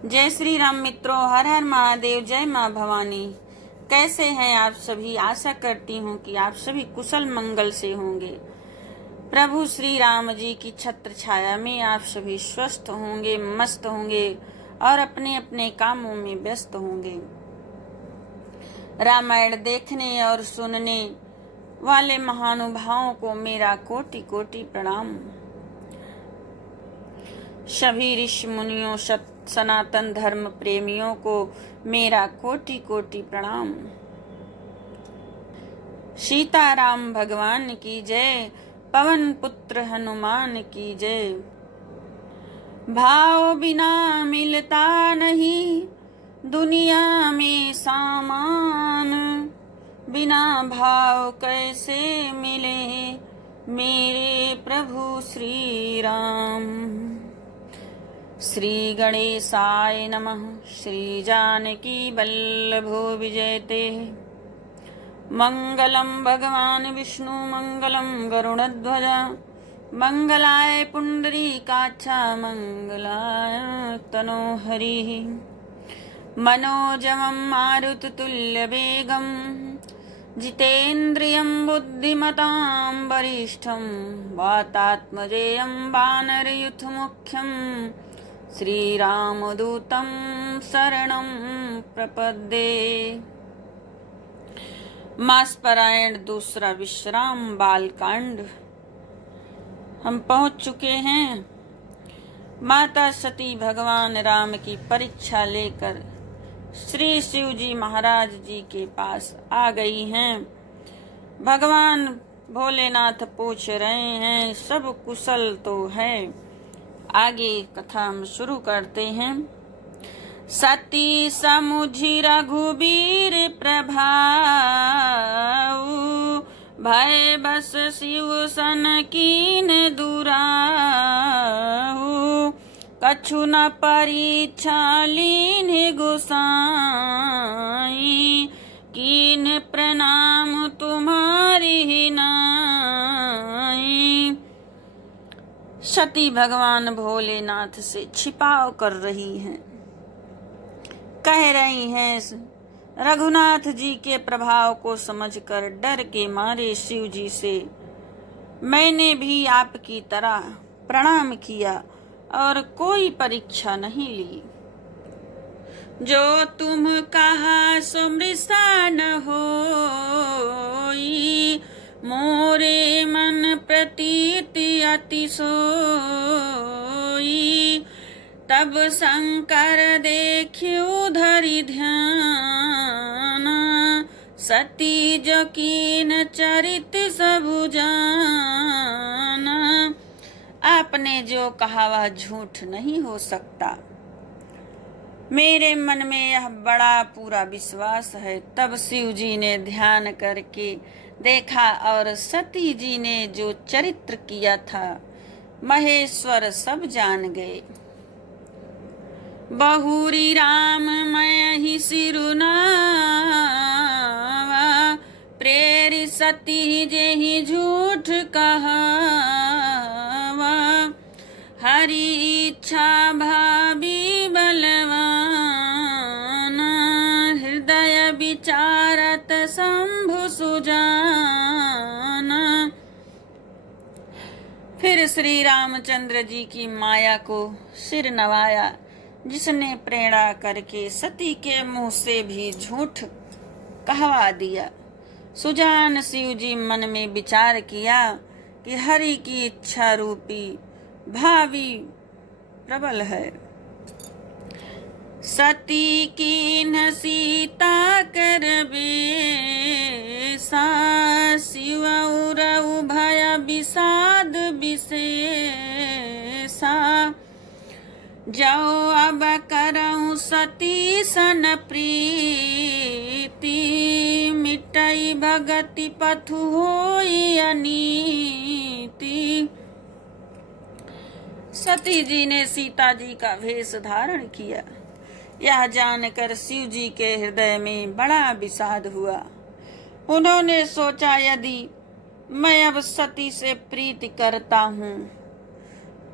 जय श्री राम मित्रों, हर हर महादेव, जय माँ भवानी। कैसे हैं आप सभी? आशा करती हूँ कि आप सभी कुशल मंगल से होंगे। प्रभु श्री राम जी की छत्र छाया में आप सभी स्वस्थ होंगे, मस्त होंगे और अपने अपने कामों में व्यस्त होंगे। रामायण देखने और सुनने वाले महानुभावों को मेरा कोटि कोटि प्रणाम। सभी ऋषि मुनियों, सनातन धर्म प्रेमियों को मेरा कोटि कोटि प्रणाम। सीताराम भगवान की जय, पवन पुत्र हनुमान की जय। भाव बिना मिलता नहीं दुनिया में सामान, बिना भाव कैसे मिले मेरे प्रभु श्री राम। श्री गणेशाय नमः। श्री जानकी वल्लभो विजयते। मंगलम भगवान विष्णु, मंगलम गरुड़ध्वज, मंगलाय पुंडरीकाक्षा, मंगलाय तनोहरि। मनोजवं मारुततुल्यवेगं, जितेन्द्रियं बुद्धिमतां वरिष्ठं, वातात्मजेयं वानरयूथमुख्यं, श्रीरामदूतं शरणं प्रपद्ये। मास पारायण दूसरा विश्राम बालकांड हम पहुंच चुके हैं। माता सती भगवान राम की परीक्षा लेकर श्री शिव जी महाराज जी के पास आ गई हैं। भगवान भोलेनाथ पूछ रहे हैं, सब कुशल तो है? आगे कथा हम शुरू करते हैं। सती समुझी रघुबीर प्रभाऊ, भय बस शिव सन कीन दुराऊ। कछु न परीक्षा लीन गोसाई, कीन प्रणाम तुम्हारी नाई। सती भगवान भोलेनाथ से छिपाव कर रही हैं। कह रही हैं, रघुनाथ जी के प्रभाव को समझकर डर के मारे शिव जी से मैंने भी आपकी तरह प्रणाम किया और कोई परीक्षा नहीं ली। जो तुम कहा सो मृषा न होई, मोरे मन प्रतीति अति सोई। तब शंकर देखियो धरि ध्यान, सती जो कीन चरित सबु जाना। आपने जो कहा वह झूठ नहीं हो सकता। मेरे मन में यह बड़ा पूरा विश्वास है। तब शिव जी ने ध्यान करके देखा और सती जी ने जो चरित्र किया था महेश्वर सब जान गए। बहुरी राम मैं ही सिरुनावा, प्रेरि सती जेहि झूठ कहावा। हरि इच्छा भावी बलवाना, हृदय विचारत शंभु सुजाना। फिर श्री रामचंद्र जी की माया को सिर नवाया, जिसने प्रेरणा करके सती के मुंह से भी झूठ कहवा दिया। सुजान शिव जी मन में विचार किया कि हरि की इच्छा रूपी भावी प्रबल है। सती कीन्ह सीता कर बेसा, शिव उरऊ भय विषाद विशेषा। जाओ अब करऊं सती सन प्रीति, मिटई भगति पथु होई अनीति। सती जी ने सीता जी का वेश धारण किया। यह जानकर शिव जी के हृदय में बड़ा विषाद हुआ। उन्होंने सोचा, यदि मैं अब सती से प्रीति करता हूँ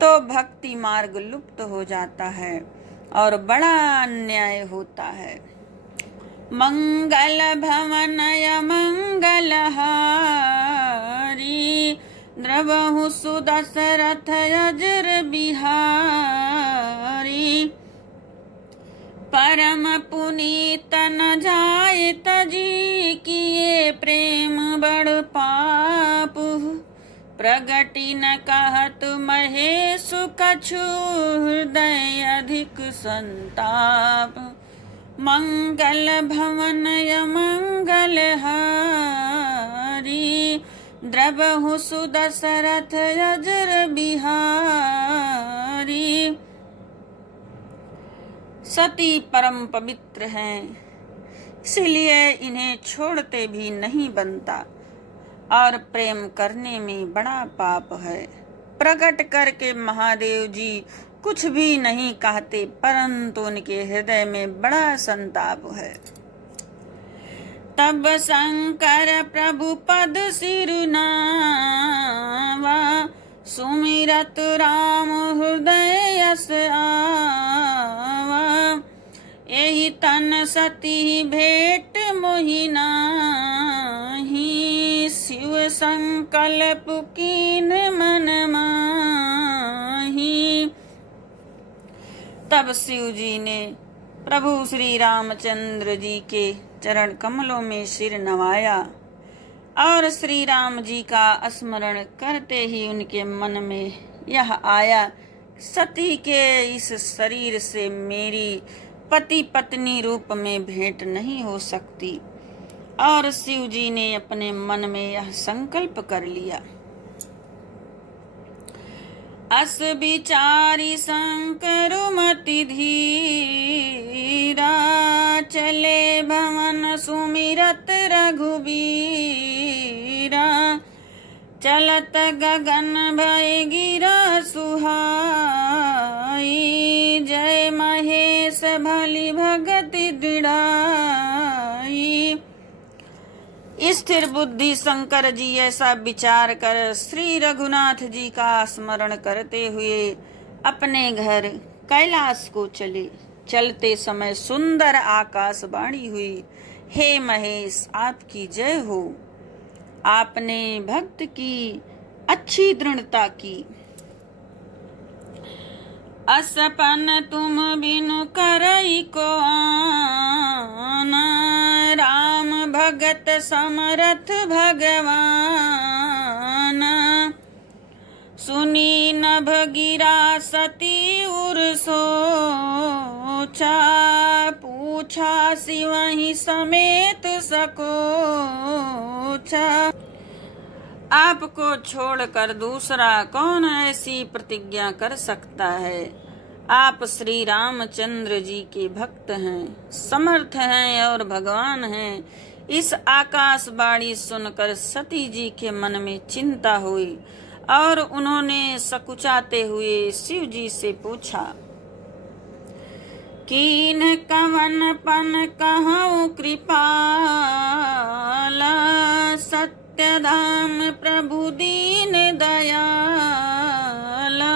तो भक्ति मार्ग लुप्त हो जाता है और बड़ा अन्याय होता है। मंगल भवनय मंगलहारी द्रवहु सुदशरथ अजर बिहारी। परम पुनीत न जाय तजी किए प्रेम बड़ पाप। प्रगति न कहत महेश कछु हृदय अधिक संताप। मंगल भवनय मंगलहारी द्रवहु सुदशरथ अजर बिहारी। सती परम पवित्र हैं, इसलिए इन्हें छोड़ते भी नहीं बनता और प्रेम करने में बड़ा पाप है। प्रकट करके महादेव जी कुछ भी नहीं कहते, परंतु उनके हृदय में बड़ा संताप है। तब शंकर प्रभु पद सिरुनावा सुमिरत राम हृदय यस आवा। यही तन सती भेंट मोहि नाहि शिव संकल्प कीन मन माही। तब शिव जी ने प्रभु श्री रामचंद्र जी के चरण कमलों में सिर नवाया और श्री राम जी का स्मरण करते ही उनके मन में यह आया, सती के इस शरीर से मेरी पति पत्नी रूप में भेंट नहीं हो सकती। और शिव जी ने अपने मन में यह संकल्प कर लिया। अस विचारी शंकर मति धीरा चले भवन सुमिरत रघुबीरा। चलत गगन भय गिरा सुहाई जय महेश भली भगति दृढ़ाई। स्थिर बुद्धि शंकर जी ऐसा विचार कर श्री रघुनाथ जी का स्मरण करते हुए अपने घर कैलाश को चले। चलते समय सुंदर आकाशवाणी हुई, हे महेश आपकी जय हो, आपने भक्त की अच्छी दृढ़ता की। असपन तुम बिनु करई को आना राम भगत समरथ भगवान। सुनी नभ गिरा सती उर सोचा पूछा सिवहि समेत सकोचा। आपको छोड़कर दूसरा कौन ऐसी प्रतिज्ञा कर सकता है। आप श्री रामचंद्र जी के भक्त हैं, समर्थ हैं और भगवान हैं। इस आकाशवाणी सुनकर सती जी के मन में चिंता हुई और उन्होंने सकुचाते हुए शिव जी से पूछा, कीन कवन पन कहूँ कृपाला। सत्य धाम प्रभु दीन दयाला।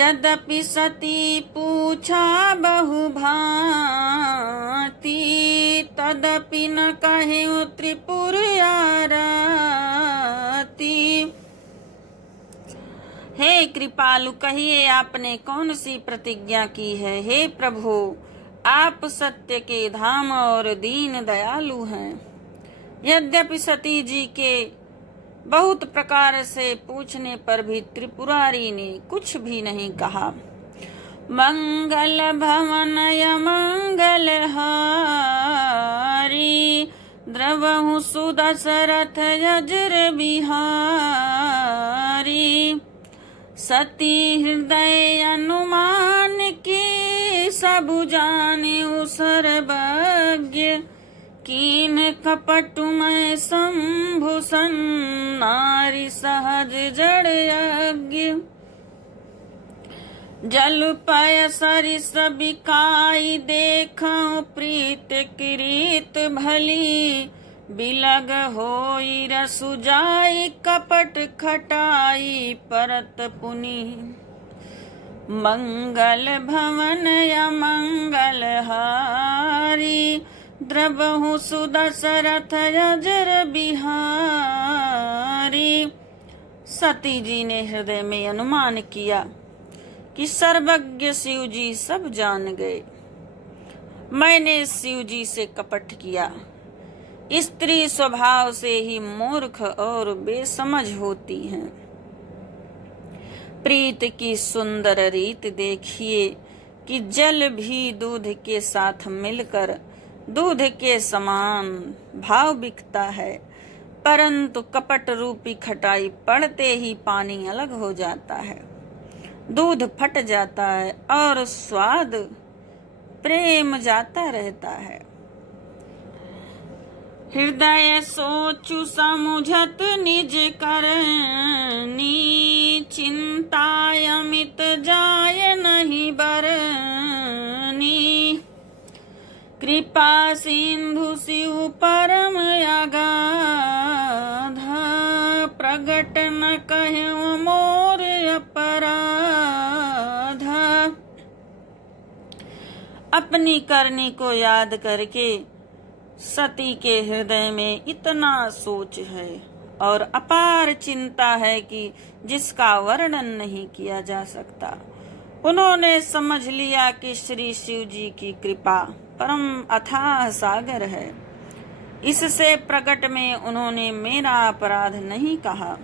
यद्यपि सती पूछा बहु भांति तदपि न कहे त्रिपुर आरती। हे कृपालु कहिए आपने कौन सी प्रतिज्ञा की है। हे प्रभु आप सत्य के धाम और दीन दयालु हैं। यद्यपि सती जी के बहुत प्रकार से पूछने पर भी त्रिपुरारी ने कुछ भी नहीं कहा। मंगल भवनय मंगलहारी द्रवहु सुदशरथ अजर बिहारी। सती हृदय अनुमान की सबु जाने सर्वज्ञ। कीन कपट में शंभुसन नारी सहज जड़ यज्ञ। जल पय सरिस बिकाई देखऊं प्रीत किरीत भली। बिलग होई रसु जाई कपट खटाई परत पुनि। मंगल भवन अमंगल हारी, द्रवहु सुदशरथ अजर बिहारी। सती जी ने हृदय में अनुमान किया कि सर्वज्ञ शिव जी सब जान गए। मैंने शिव जी से कपट किया। स्त्री स्वभाव से ही मूर्ख और बेसमझ होती हैं। प्रीत की सुंदर रीत देखिए कि जल भी दूध के साथ मिलकर दूध के समान भाव बिकता है, परंतु कपट रूपी खटाई पड़ते ही पानी अलग हो जाता है, दूध फट जाता है और स्वाद प्रेम जाता रहता है। हृदय सोचु समुझत निज करनी, चिंता अमित जाय नहीं बरनी। कृपा सिंधु शिव परम अगाध, प्रगट न कहूँ मोर अपराध। अपनी करनी को याद करके सती के हृदय में इतना सोच है और अपार चिंता है कि जिसका वर्णन नहीं किया जा सकता। उन्होंने समझ लिया कि श्री शिव जी की कृपा परम अथाह सागर है। इससे प्रकट में उन्होंने मेरा अपराध नहीं कहा।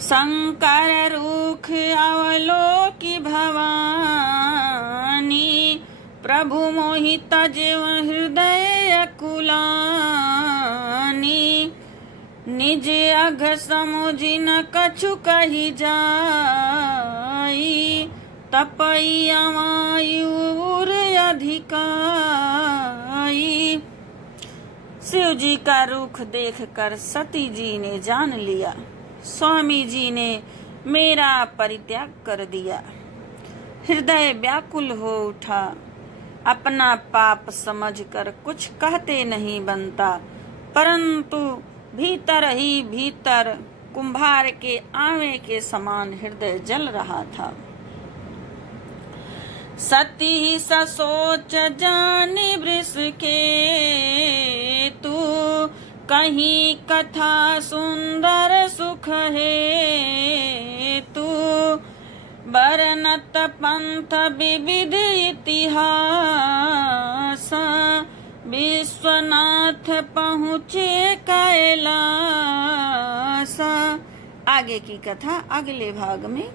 शंकर रूख अवलोकी भवानी, प्रभु मोहित जीव हृदय कुलानी। निज अघ समुझि न कछु कही जाई, तपैया मयूर अधिकाई। शिव जी का रुख देखकर सती जी ने जान लिया, स्वामी जी ने मेरा परित्याग कर दिया। हृदय व्याकुल हो उठा। अपना पाप समझकर कुछ कहते नहीं बनता, परंतु भीतर ही भीतर कुंभार के आवे के समान हृदय जल रहा था। सती ससोच जानि वृष के तू, कहीं कथा सुंदर सुख है तू। बरनत पंथ विविध इतिहास, विश्वनाथ पहुँचे कैलास। आगे की कथा अगले भाग में।